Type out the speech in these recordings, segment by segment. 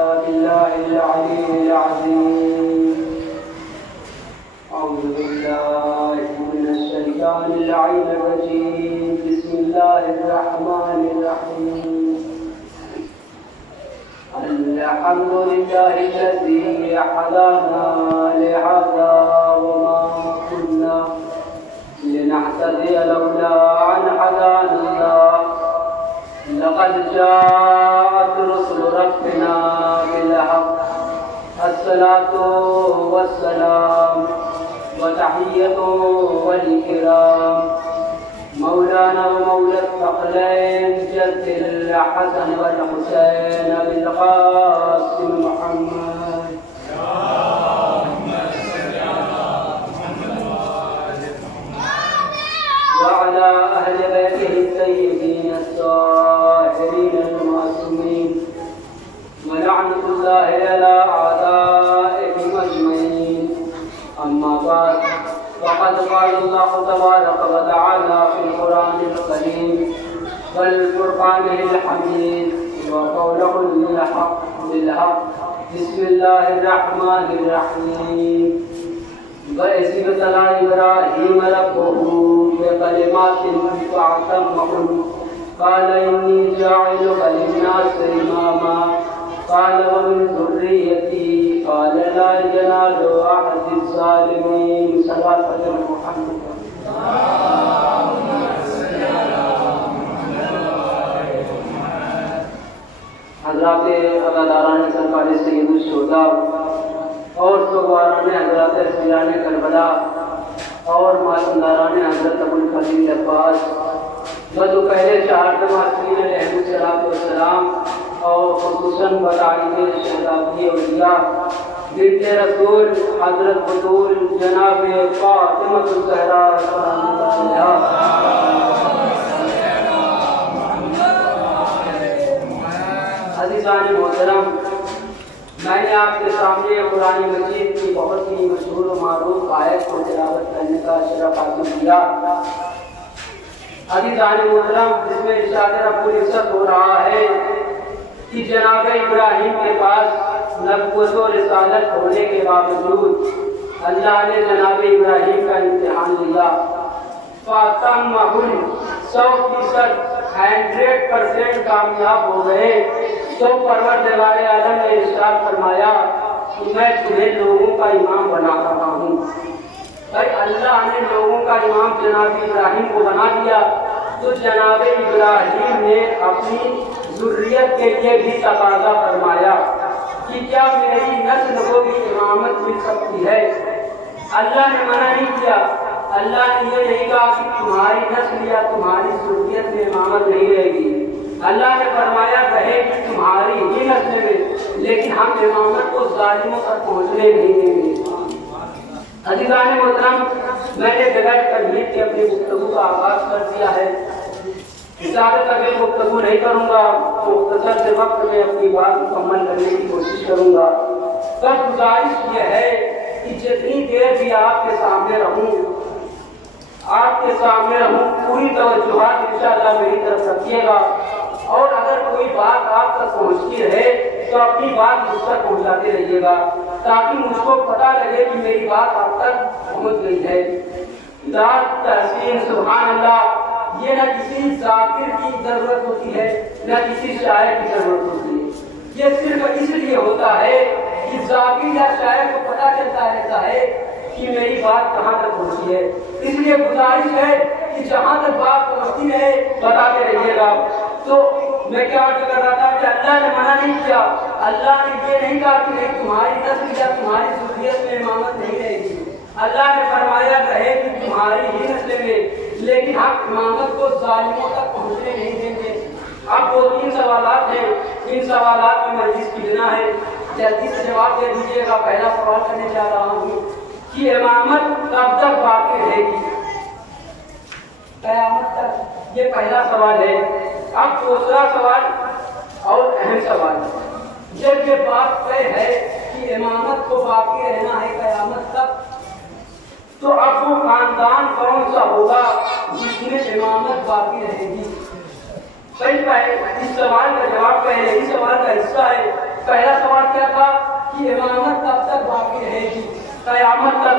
بالله العلي العظيم. أعوذ بالله من الشيطان اللعين الرجيم. بسم الله الرحمن الرحيم. الحمد لله الذي هدانا لهذا وما كنا لنهتدي لولا أن هدانا الله. لقد جاءت رسل ربنا بالحق. الصلاة والسلام وتحية والإكرام مولانا ومولى الثقلين جد الحسن والحسين بالقاسم محمد. وعلى أهل بيته الطيبين الطاهرين المعصومين ولعنة الله على أعدائهم أجمعين. أما بعد، فقد قال الله تبارك وتعالى في القرآن الكريم والفرقان الحميد وقوله بالحق. بسم الله الرحمن الرحيم. وإذ ابتلى إبراهيم ربه بكلمات فأتمهن قال إني جاعلك للناس إماما قال ومن ذريتي قال لا ينال عهد الظالمين. صلاة محمد. حضرات عزاداران سرکار سید الشہداء اور سوگواران حضرات رسولان کربلا اور معصومداران حضرت ابوالفضل عباس بدوپہر شہادت معصومین علیہ السلام اور خصوصاً بتائید شہداء اولیاء بنت رسول حضرت بطول جناب فاطمہ الزہرا عزیزان محترم، میں نے آپ کے سامنے قرآن مجید کی بہت ہی مشہور و معروف آیت کو تلاوت کرنے کا شرف حاصل کیا. عزیزان محترم، جس میں ارشاد رب العزت ہو رہا ہے کہ جناب ابراہیم کے پاس نبوت و رسالت ہونے کے باوجود اللہ نے جناب ابراہیم کا امتحان لیا. فَأَتَمَّهُ 100% کامیاب ہو گئے. تو پروردگار عالم نے ارشاد فرمایا کہ میں تمہیں لوگوں کا امام بنا رہا ہوں. بھائی اللہ نے لوگوں کا امام جناب ابراہیم کو بنا دیا تو جناب ابراہیم نے اپنی ذریت کے لیے بھی تقاضا فرمایا کہ کیا میری نسل کو بھی امامت مل سکتی ہے. اللہ نے منع نہیں کیا. اللہ نے یہ نہیں کہا کہ تمہاری نسل یا تمہاری ذریت میں امامت نہیں رہے گی. اللہ نے فرمایا رہے گی تمہاری ہی نسل میں، لیکن ہم امامت کو ظالموں تک پہنچنے نہیں دیں گے. عزیزان محترم، میں نے بغیر تمہید کے اپنی گفتگو کا آغاز کر دیا ہے. زیادہ تر میں گفتگو نہیں کروں گا، مختصر سے وقت میں اپنی بات مکمل کرنے کی کوشش کروں گا. بس گزارش یہ ہے کہ جتنی دیر بھی آپ کے سامنے رہوں پوری توجہات انشاءاللہ میری طرف رکھیے گا. اور اگر کوئی بات آپ تک پہنچتی رہے تو اپنی بات مجھ تک پہنچاتے رہیے گا تاکہ مجھ کو پتہ لگے کہ میری بات آپ تک پہنچ گئی ہے. ذات تحسین سبحان اللہ، یہ نہ کسی ذاکر کی ضرورت ہوتی ہے نہ کسی شاعر کی ضرورت ہوتی ہے. یہ صرف اس لیے ہوتا ہے کہ ذاکر یا شاعر کو پتہ چلتا رہتا ہے کہ میری بات کہاں تک پہنچی ہے. اس لیے گزارش ہے کہ جہاں تک بات پہنچتی رہے بتاتے رہیے گا. تو میں کیا عرض کر رہا تھا کہ اللہ نے منع نہیں کیا. اللہ نے یہ نہیں کہا کہ نہیں تمہاری نسل یا تمہاری ذریت میں امامت نہیں رہے گی. اللہ نے فرمایا رہے کہ تمہاری ہی نسل میں، لیکن ہم امامت کو ظالموں تک پہنچنے نہیں دیں گے. اب 2-3 سوالات ہیں، ان سوالات میں مجلس کی بنا ہے، جلدی سے جواب دے دیجیے گا. پہلا سوال کرنے جا رہا ہوں کہ امامت کب تک باقی رہے گی؟ قیامت تک. یہ پہلا سوال ہے. اب دوسرا سوال اور اہم سوال، جب یہ بات طے ہے کہ امامت کو باقی رہنا ہے قیامت تک، تو اب وہ خاندان کون سا ہوگا جس میں امامت باقی رہے گی؟ اس سوال کا جواب پہلے، اس سوال کا حصہ ہے पहला सवाल क्या था कि इमामत कब तक बाकी रहेगी, क़यामत तक।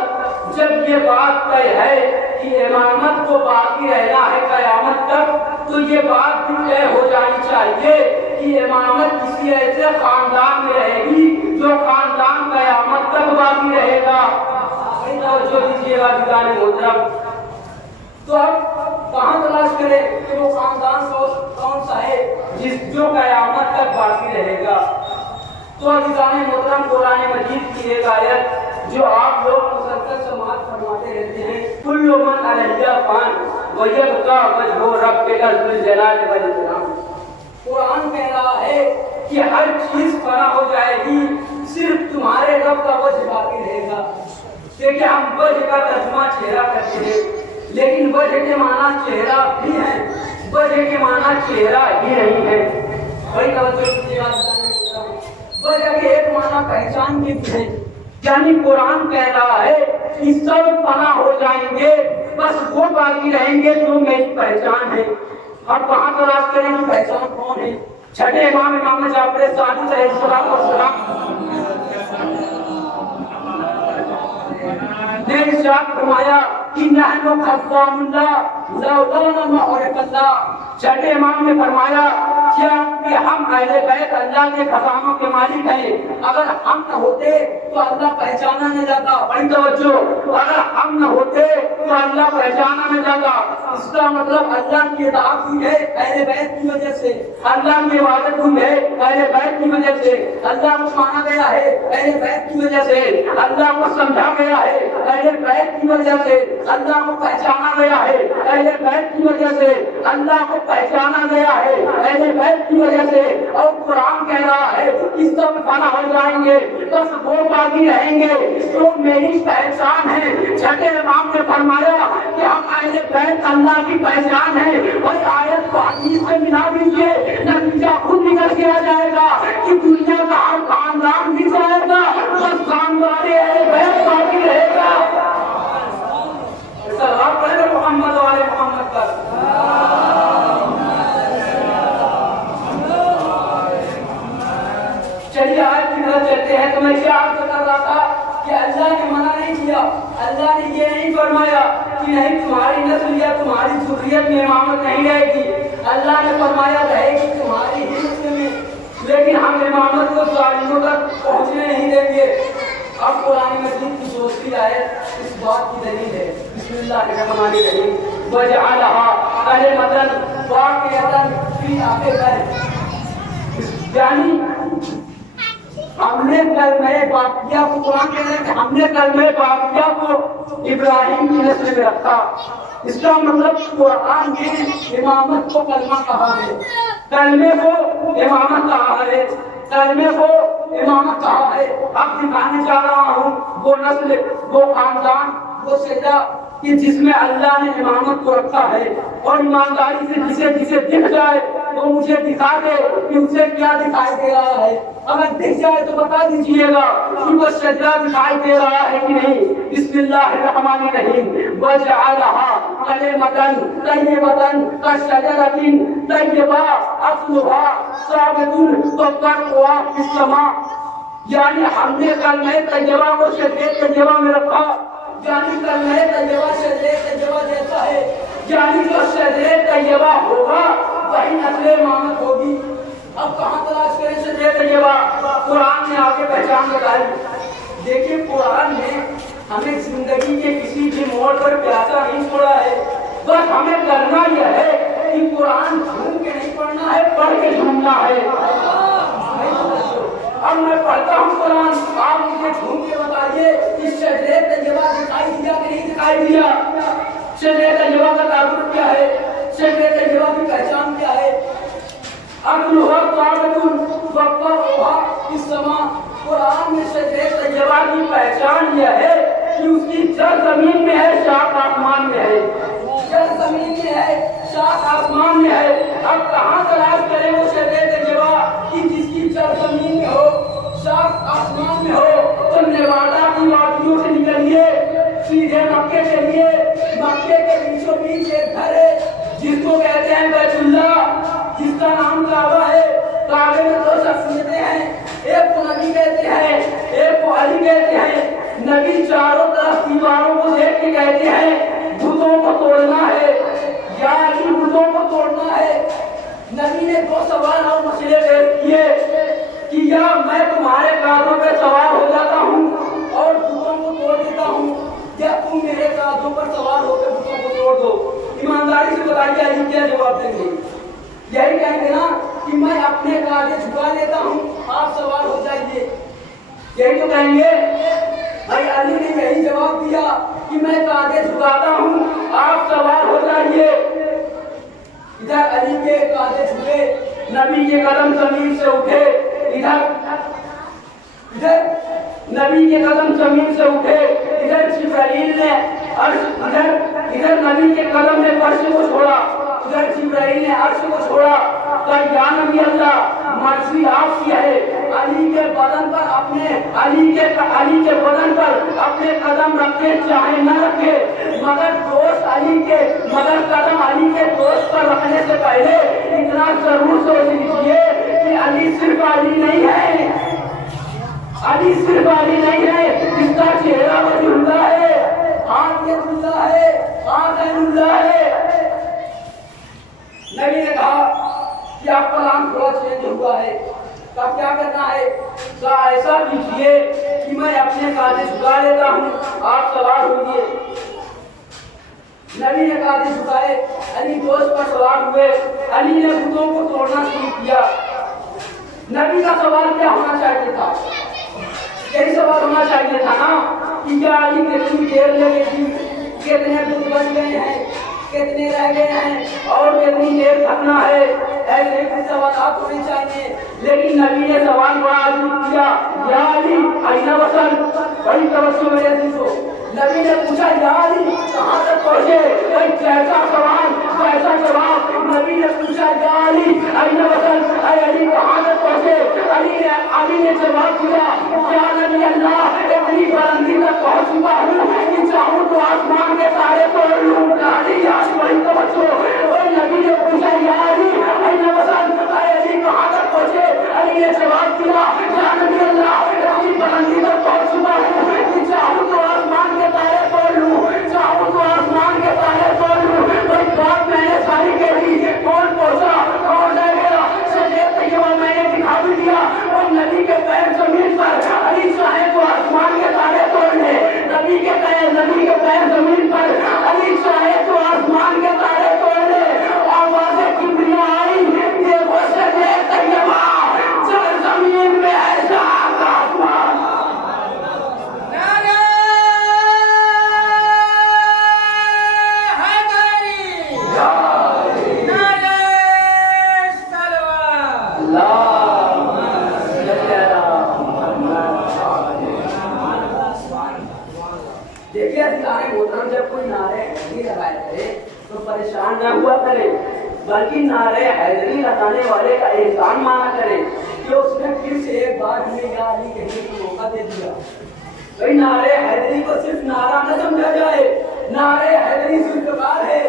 जब ये बात तय है कि इमामत को बाकी रहना है क़यामत तक, तो ये बात भी तय हो जानी चाहिए कि इमामत किसी ऐसे खानदान में रहेगी जो खानदान क़यामत तक बाकी रहेगा। जो दीजिएगा बिगाने मोहतरम, तो अब कहाँ तलाश करें कि वो खानदान कौन सा है जो क़यामत तक बाकी रहेगा। तो बिगाने मोहतरम, कुरान मजीद की एक आयत जो आप लोग मुसलसल समाज फरमाते रहते हैं, कुल्लु मन अलैहा फान व यबका वजहु रब्बिका ज़ुल जलाल वल इकराम। कुरान कह रहा है कि हर चीज फना हो जाएगी, सिर्फ तुम्हारे रब का वजह बाकी रहेगा। देखिए, हम वजह का तर्जुमा चेहरा करते हैं, लेकिन वजह के माना चेहरा भी है, वजह के माना चेहरा ही नहीं है। बड़ी तवज्जो कीजिएगा, वजह के एक माना पहचान की भी है। यानी कुरान कह रहा है कि सब फना हो जाएंगे, बस वो बाकी रहेंगे जो मेरी पहचान है। अब कहाँ तलाश करें कि पहचान कौन है? छठे इमाम जाफर सादिक अलैहिस्सलाम ने इरशाद फरमाया कि नहनु खस्सामुल्लाह लौलाना मअरिफतल्लाह। छठे इमाम ने फरमाया क्या कि हम अहले बैत अल्लाह के खजानों के मालिक हैं। अगर हम न होते तो अल्लाह पहचाना न जाता। बड़ी तवज्जो, अगर हम न होते तो अल्लाह पहचाना न जाता। इसका मतलब अल्लाह की इताअत हुई है अहले बैत की वजह से, अल्लाह की इबादत हुई है अहले बैत की वजह से, अल्लाह को माना गया है अहले बैत की वजह से, अल्लाह को समझा गया है अहले बैत की वजह से, अल्लाह को पहचाना गया है अहले बैत की वजह से, अल्लाह को पहचाना गया है अहले बैत की वजह से। और कुरान कह रहा है कि सब फना हो जाएंगे, बस वो बाकी रहेंगे जो मेरी पहचान है। छठे इमाम ने फरमाया कि हम अहले बैत अल्लाह की पहचान है। और आयत को हदीस से मिला दीजिए, नतीजा खुद निकल के आ जाएगा कि दुनिया का हर खानदान भी जाएगा, बस खानदान अहले बैत बाकी रहेगा। सलाम पढ़े मोहम्मद वाले मोहम्मद पर। चलिए आज की तरफ चलते हैं। तो मैं क्या अर्ज कर रहा था कि अल्लाह ने मना नहीं किया, अल्लाह ने ये नहीं फरमाया कि नहीं तुम्हारी नस्ल या तुम्हारी ज़ुर्रियत में इमामत नहीं रहेगी। अल्लाह ने फरमाया रहेगी तुम्हारी ही नस्ल में, लेकिन हम इमामत को ज़ालिमों तक पहुँचने नहीं देंगे। अब कुरान मजीद की दूसरी आयत इस बात की दलील है। बिस्मिल्लाहिर्रहमानिर्रहीम वजअलहा कलिमतन बाक़ियतन फी आखिरिह। यानी हमने कलमे बाक़िया को, कुरान कह रहा है कि हमने कलमे बाक़िया को इब्राहिम की नस्ल में रखा। इसका मतलब कुरान ने इमामत को कलमा कहा है, कलमे को इमामत कहा है, कलमे को इमामत कहा है। अब दिखाने जा रहा हूँ वो नस्ल, वो खानदान, वो सजा कि जिसमें अल्लाह ने इमामत को रखा है। और ईमानदारी से जिसे जिसे दिख जाए तो मुझे दिखा दे कि उसे क्या दिखाई दे रहा है। अगर दिख जाए तो बता दीजिएगा कि वो सजदा दिखाई दे रहा है कि नहीं। बिस्मिल्लाहिर्रहमानिर्रहीम वजअलहा कलिमतन तय्यबतन कशजरतिन तय्यबा अस्लुहा साबितुन फर्उहा फिस्समा। यानी हमने कलमे तय्यबा को शजरे तय्यबा में रखा, यानी कलमे तय्यबा शजरे तय्यबा जैसा है, यानी जो शजरे तय्यबा होगा वही नस्ल इमामत होगी। अब कहाँ तलाश करें शजरे तय्यबा? कुरान ने आगे पहचान बताई। देखिए, कुरान ने हमें जिंदगी के किसी भी मोड़ पर प्यासा नहीं छोड़ा है। बस हमें करना यह है कि कुरान झूम के नहीं पढ़ना है, पढ़ के झूमना है। अब मैं पढ़ता हूँ कुरान, आप मुझे झूम के बताइए कि शजरे तय्यबा दिखाई दिया कि नहीं दिखाई दिया। शजरे तय्यबा का तारुफ क्या है, शजरे तय्यबा की पहचान क्या है। अक्लुहा साबितुन वफ़र्उहा फिस्समा। कुरान में शजरे तय्यबा की पहचान यह है कि उसकी जड़ जमीन में है, शाख आसमान में है। जड़ जमीन में है, शाख आसमान में है। अब कहाँ तलाश करें वो शजरे तय्यबा कि जिसकी जड़ जमीन में हो, शाख आसमान में हो। तो नेवादा की वादियों से निकलिए, सीधे मक्के चलिए। मक्के के बीचों बीच एक घर है जिसको कहते हैं बैतुल्लाह, जिसका नाम काबा है। काबे में दो शख्सियतें हैं, या मैं तुम्हारे कांधों पे सवार हो जाता हूँ और बुतों को तोड़ देता हूँ, या तुम मेरे कांधों पर सवार होकर बुतों को तोड़ दो। ईमानदारी से बताइए अली क्या जवाब देंगे? यही कहेंगे ना कि मैं अपने कांधे झुका लेता हूँ, आप सवार हो जाइए, यही तो कहेंगे। भाई अली ने यही जवाब दिया कि मैं कांधे झुकाता हूँ, आप सवार हो जाइए। इधर अली के कांधे झुके, नबी के कदम जमीन से उठे, इधर नबी के कदम जमीन से उठे, इधर जिब्राइल ने इधर नबी के कदम ने फर्श को छोड़ा, उधर जिब्राइल ने अर्श को छोड़ा। तो या नबी अल्लाह मर्जी आपकी है, अली के बदन पर अपने कदम रखे चाहे न रखे, मगर कदम अली के दोस्त पर रखने से पहले इतना जरूर सोच लीजिए कि अली सिर्फ अली नहीं है, इसका चेहरा वजहुल्लाह है, हाथ यदुल्लाह है, हाथ ऐनुल्लाह है। नबी ने कहा कि आपका नाम थोड़ा चेंज हुआ है, तो क्या करना है? तो ऐसा कीजिए कि मैं अपने कांधे झुका लेता हूँ, आप सवार होइए। नबी ने कांधे झुकाए, अली दोस्त पर सवार हुए, अली ने बुतों को तोड़ना शुरू किया। नबी का सवाल क्या होना चाहिए था? यही सवाल होना चाहिए था ना कि क्या अली कितनी देर लगेगी, कितने बुत बन गए हैं, कितने रह गए हैं और कितनी देर थकना है, ऐसे कुछ सवाल आप होने चाहिए। लेकिन नबी ने सवाल बड़ा अजीब किया, या अली आईना वसल, बड़ी तवज्जो मेरे दिल को। नबी ने पूछा या अली कहाँ तक पहुँचे, कोई कैसा सवाल कैसा जवाब। नबी ने पूछा या अली आईना वसल, अली कहाँ तक पहुँचे। अली ने जवाब दिया, या नबी अल्लाह इतनी बुलंदी तक पहुँच चुका हूँ कि चाहूँ तो आसमान के तारे तोड़ लूँ। बड़ी तवज्जो। नबी ने पूछा या अली आईना वसल, अली कहाँ तक पहुँचे। अली ने जवाब दिया, या नबी अल्लाह इतनी बुलंदी तक पहुँच चुका हूँ कि चाहूँ तो आसमान के तारे तोड़ लूँ, चाहूँ तो आसमान के तारे तोड़ लूँ। कोई बात मैंने सारी कही, कौन पहुँचा कौन रह गया, सजे तैयबा मैंने दिखा भी दिया। और नबी के पैर जमीन पर, अली चाहे तो आसमान के तारे तोड़ ले। नबी के पैर जमीन पर, अली चाहे तो आसमान के तारे तोड़ ले। आवाज़े किबरिया आई, देखो सजे तैयबा चल जमीन में ऐसा आसमान। देखिए मोहतरम, जब कोई नारे हैदरी लगाया करे तो परेशान न हुआ करे, बल्कि नारे हैदरी लगाने वाले का एहसान माना करे कि उसने फिर से एक बार हमें या अली कहने का मौका दे दिया। भाई नारे हैदरी को सिर्फ नारा न समझा जाए, नारे हैदरी जुल्फ़िकार है,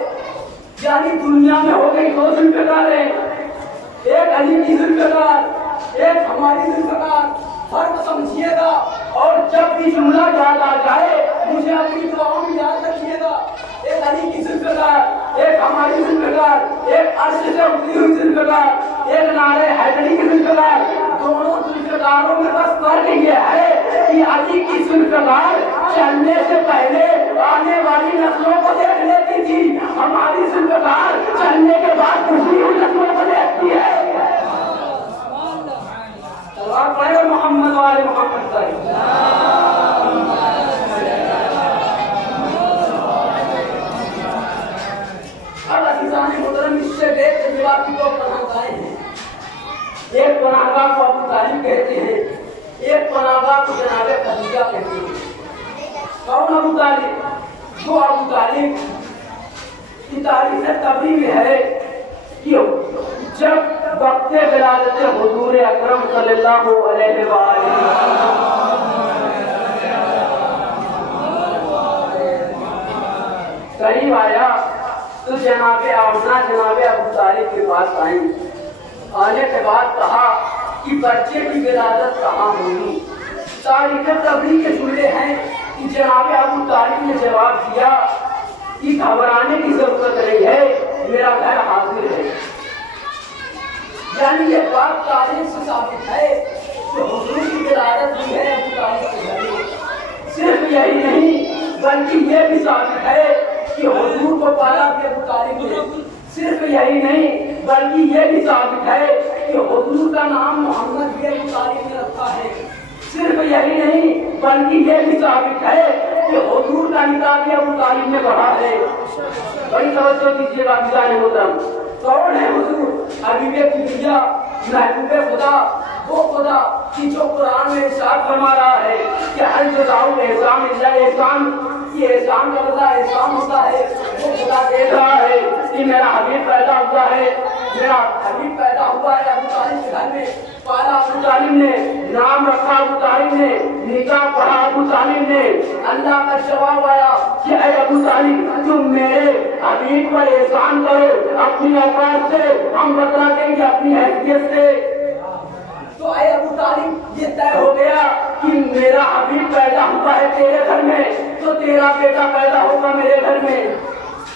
यानी दुनिया में हो गई दो जुल्फ़िकार है, एक अली की जुल्फ़िकार, एक हमारी जुल्फ़िकार। फर्क समझिएगा और जब भी जुमला याद आ जाए मुझे अपनी दुआओं में याद रखिएगा। एक अली की जुल्फ़िकार, एक हमारी जुल्फ़िकार, एक अर्श से उतरी हुई जुल्फ़िकार, एक नारे हैदरी की जुल्फ़िकार। दोनों जुल्फ़िकारों में बस फर्क ये है कि अली की जुल्फ़िकार चलने से पहले आने वाली नस्लों को देख लेती थी, हमारी जुल्फ़िकार चलने के बाद दूसरी हुई नस्लों को देखती है। मोहम्मद वाले मोहम्मद अब अजीज़ान मोहतरम, इससे देख के जवाब की दो पनाहगाहें हैं। एक पनाहगाह को अबू तालिब कहते हैं, एक पनाहगाह को जनाबे खदीजा कहते हैं। कौन अबू तालिब? जो अबू तालिब की तारीफ तभी भी है कि जब वक्त विलादत हुजूर अकरम सल्लल्लाहु अलैहि वसल्लम करीब आया तो जनाबे आमना जनाबे अबू तालिब के पास आई। आने के बाद कहा कि बच्चे की विलादत कहाँ होगी। तारीख तबलीग के जुमले हैं कि जनाबे अबू तालिब ने जवाब दिया कि घबराने की जरूरत नहीं है, मेरा घर हाजिर है। यानी ये बात तारीख से साबित है कि بلکہ یہ بھی ثابت ہے کہ حضور کو پالا بھی ابو طالب نے۔ صرف یہی نہیں بلکہ یہ بھی ثابت ہے کہ حضور کا نام محمد بھی ابو طالب نے رکھا ہے۔ صرف یہی نہیں بلکہ یہ بھی ثابت ہے کہ حضور کا نکاح بھی ابو طالب نے پڑھا ہے۔ بڑی توجہ دیجیے گا عزیزان محترم، کون ہے حضور؟ حبیب کبریا، محبوب خدا، وہ خدا کہ جو قرآن میں ارشاد فرما رہا ہے کہ ہر جزاء احسان الا احسان، یہ احسان کا بدلہ احسان ہوتا ہے۔ وہ خدا دیکھ رہا ہے کہ میرا حبیب پیدا ہوا ہے، میرا حبیب پیدا ہوا ہے ابو طالب کے گھر میں، پالا ابو طالب نے، نام رکھا ابو طالب نے، نکاح پڑھا ابو طالب نے۔ اللہ کا جواب آیا کہ اے ابو طالب تم میرے حبیب پر احسان کرو اپنی اوقات سے، ہم بتلا دیں گے اپنی حیثیت سے۔ تو اے ابو طالب یہ طے ہو گیا کہ میرا حبیب پیدا ہوا ہے تیرے گھر میں تو تیرا بیٹا پیدا ہوگا میرے گھر میں۔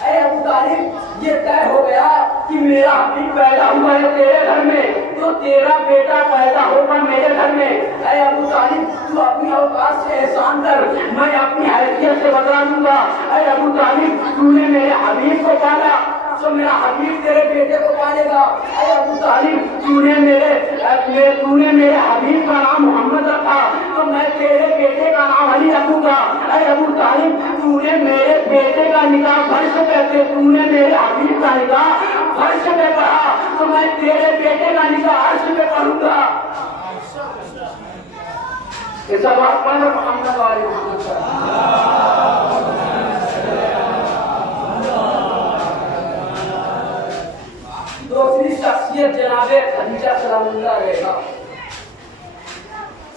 اے ابو طالب یہ طے ہو گیا کہ میرا حبیب پیدا ہوا ہے تیرے گھر میں تو تیرا بیٹا پیدا ہوگا میرے گھر میں۔ اے ابو طالب تو اپنی اوقات سے احسان کر، میں اپنی حیثیت سے بتا دوں گا۔ اے ابو طالب تو نے میرے حبیب کو پالا تو میرا حبیب تیرے بیٹے کو پالے گا۔ اے ابو طالب تو نے میرے حبیب کا نام محمد رکھا تو میں تیرے بیٹے کا نام علی رکھوں گا۔ اے ابو طالب تو نے میرے بیٹے کا نکاح فرش پہ، تو نے میرے حبیب کا نکاح فرش پہ پڑھا تو میں تیرے بیٹے کا نکاح عرش پہ پڑھوں گا۔ یہ سب آپ پڑھ رہے محمد علیہ دوسری شخصیت جناب خدیجہ سلام اللہ علیہا۔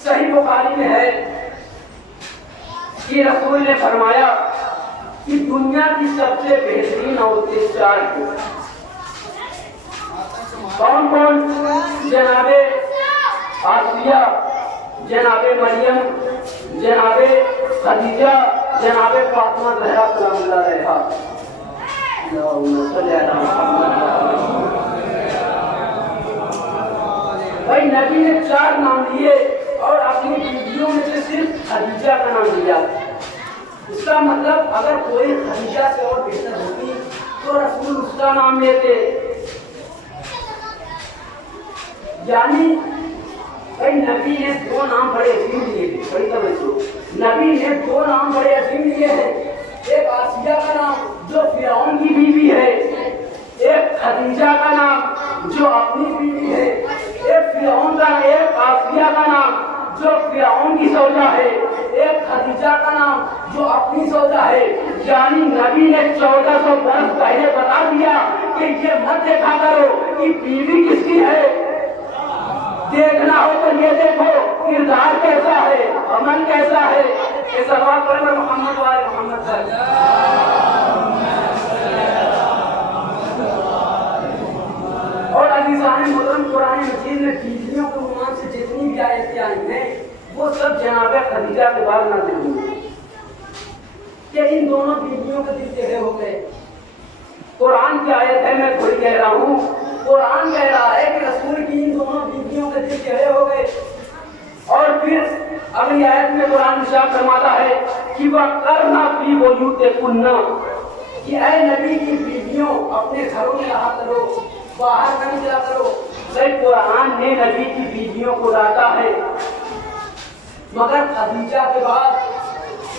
صحیح بخاری میں ہے کہ رسول نے فرمایا کہ دنیا کی سب سے بہترین عورتیں چار ہیں۔ کون کون؟ جناب آسیہ، جناب مریم، جناب خدیجہ، جناب فاطمہ زہرا سلام اللہ علیہا۔ بھائی نبی نے چار نام لیے اور اپنی بیویوں میں سے صرف خدیجہ کا نام لیا۔ اس کا مطلب اگر کوئی خدیجہ سے اور بہتر ہوتی تو رسول اس کا نام لیتے۔ یعنی بھائی نبی نے دو نام بڑے عظیم لیے تھے، بڑی توجہ، نبی نے دو نام بڑے عظیم لیے ہیں، ایک آسیہ کا نام جو فرعون کی بیوی ہے، ایک خدیجہ کا نام جو اپنی بیوی ہے، ایک فرعون کا، ایک آسیہ کا نام جو فرعون کی زوجہ ہے، ایک خدیجہ کا نام جو اپنی زوجہ ہے۔ یعنی نبی نے 1400 برس پہلے بتا دیا کہ یہ مت دیکھا کرو کہ بیوی کس کی ہے، دیکھنا ہو تو یہ دیکھو کردار کیسا ہے، عمل کیسا ہے۔ یہ سوال پر محمد وآل محمد صلی اللہ علیہ وسلم۔ اور عزیزان محترم قرآن مجید میں بیویوں کے عنوان سے جتنی بھی آیتیں آئی ہیں وہ سب جناب خدیجہ کے بعد نازل ہوئی کہ ان دونوں بیویوں کے دل ٹیڑھے ہو گئے۔ قرآن کی آیت ہے، میں تھوڑی کہہ رہا ہوں، قرآن کہہ رہا ہے کہ رسول کی ان دونوں بیویوں کے دل ٹیڑھے ہو گئے۔ اور پھر اگلی آیت میں قرآن ارشاد فرماتا ہے کہ وَقَرْنَ فِي بُيُوتِكُنَّ، کہ اے نبی کی بیویوں اپنے گھروں میں رہا کرو، باہر نہ نکلا کرو۔ بھائی قرآن نے نبی کی بیویوں کو ڈانٹا ہے، مگر خدیجہ کے بعد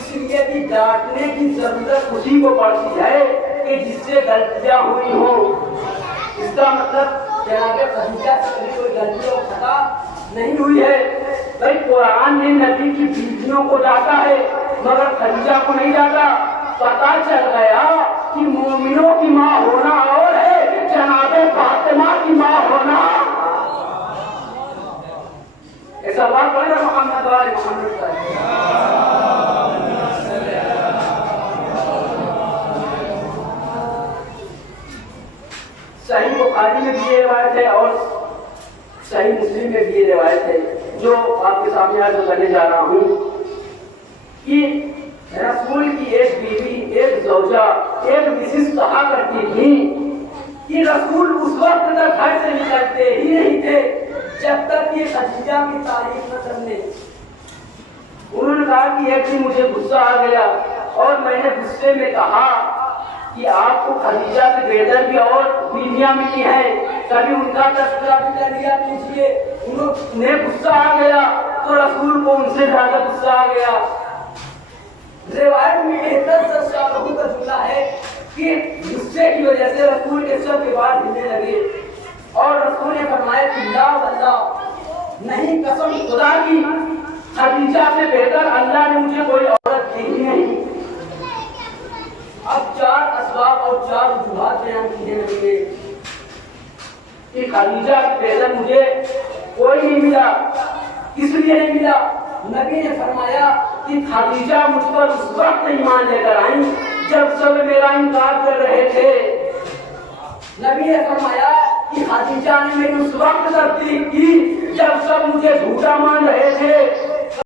اس لیے بھی ڈانٹنے کی ضرورت اسی کو پڑتی ہے کہ جس سے غلطیاں ہوئی ہوں۔ اس کا مطلب جناب خدیجہ سے کبھی کوئی غلطی اور خطا نہیں ہوئی ہے۔ بھائی قرآن نے نبی کی بیویوں کو ڈانٹا ہے مگر خدیجہ کو نہیں ڈانٹا۔ پتا چل گیا کہ مومنوں کی ماں ہونا اور ہے جناب فاطمہ کی ماں ہونا۔ ایسا بات پڑھے گا محمد وآل محمد صحیح بخاری میں بھی یہ روایت ہے اور صحیح مسلم میں بھی یہ روایت ہے جو آپ کے سامنے آج کرنے جا رہا ہوں کہ رسول کی ایک بیوی، ایک زوجہ، ایک مسز کہا کرتی تھی کہ رسول اس وقت تک گھر سے نکلتے ہی نہیں تھے جب تک یہ خدیجہ کی تعریف نہ کر لیں۔ انہوں نے کہا کہ ایک دن مجھے غصہ آ گیا اور میں نے غصے میں کہا کہ آپ کو خدیجہ سے بہتر بھی اور بیویاں ملی ہیں، کبھی ان کا تذکرہ بھی کر لیا پوچھئے۔ انہیں غصہ آ گیا تو رسول کو ان سے زیادہ غصہ آ گیا۔ روایت میں 10 صحابہ کا جملہ ہے کہ غصے کی وجہ سے رسول کے سر کے بال ہلنے لگے، اور رسول نے فرمایا کہ لا واللہ، نہیں قسم خدا کی، خدیجہ سے بہتر اللہ نے مجھے کوئی عورت دی ہی نہیں۔ اب 4 اسباب اور 4 وجوہات بیان کیے گئے کہ خدیجہ سے بہتر مجھے کوئی نہیں ملا۔ کس لیے نہیں ملا؟ نبی نے فرمایا کہ خدیجہ مجھ پر اس وقت ایمان لے کر آئیں جب سب میرا انکار کر رہے تھے۔ نبی نے فرمایا کہ خدیجہ نے میری اس وقت تصدیق کی جب سب مجھے جھوٹا مان رہے تھے۔